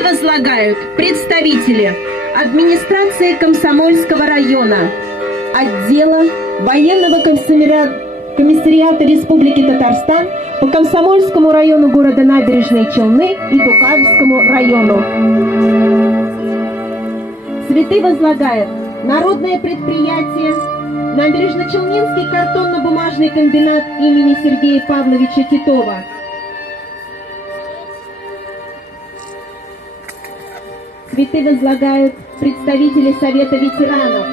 Возлагают представители администрации Комсомольского района, отдела военного комиссариата Республики Татарстан по Комсомольскому району города Набережные Челны и Тукаевскому району. Цветы возлагает народное предприятие Набережно-Челнинский картонно-бумажный комбинат имени Сергея Павловича Титова. Цветы возлагают представители Совета ветеранов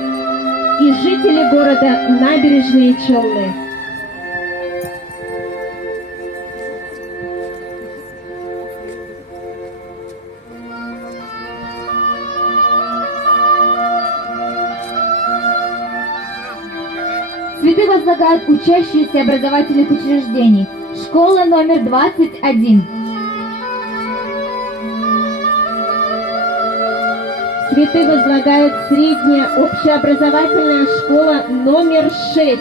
и жители города Набережные Челны. Цветы возлагают учащиеся образовательных учреждений. Школа номер 21. Цветы возлагает средняя общеобразовательная школа номер 6.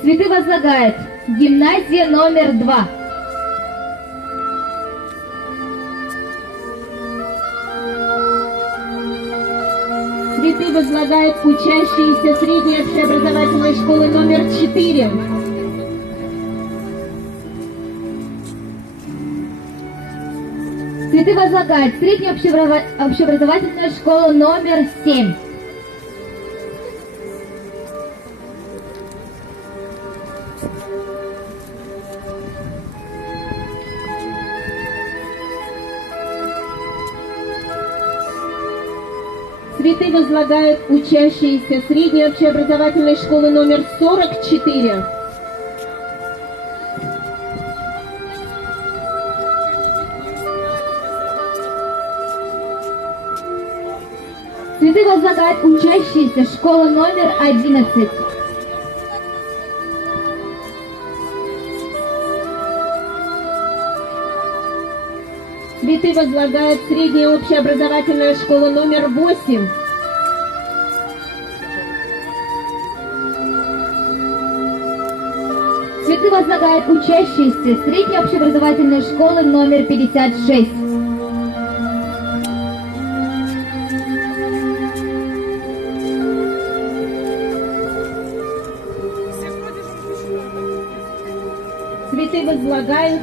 Цветы возлагает гимназия номер 2. Цветы возлагает учащиеся средней общеобразовательной школы номер 4. Цветы возлагает средняя общеобразовательная школа номер 7. Цветы возлагают учащиеся средней общеобразовательной школы номер 44. Цветы возлагает учащиеся школа номер 11. Цветы возлагает средняя общеобразовательная школа номер 8. Цветы возлагает учащиеся средней общеобразовательной школы номер 56. Цветы возлагают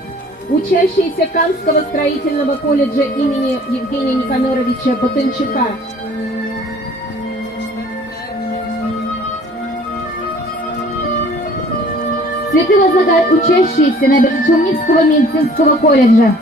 учащиеся Камского строительного колледжа имени Евгения Никаноровича Ботынчука. Цветы возлагают учащиеся Набережно-Челнинского медицинского колледжа.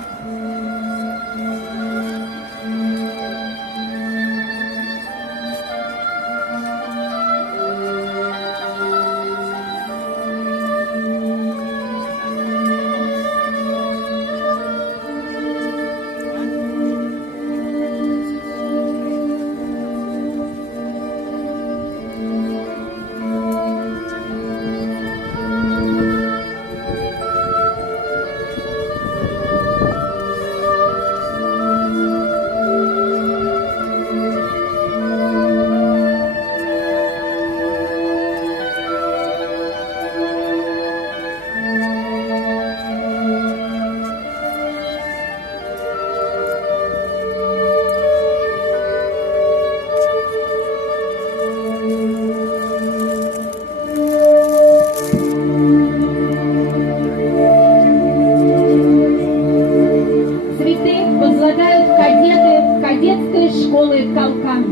Кадетской школы «Калкан».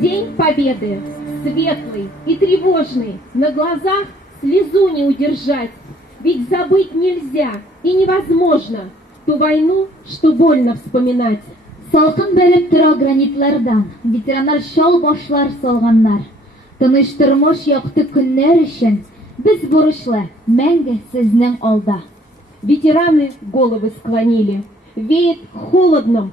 День Победы, светлый и тревожный, на глазах слезу не удержать, ведь забыть нельзя и невозможно ту войну, что больно вспоминать. Салкын бәреп тора гранитлардан, ветераннар шал башлар салганнар. Тыныч тормыш якты көннәр өчен, Без бурышлы, мәңге сезнең алда. Ветераны головы склонили. Веет холодным,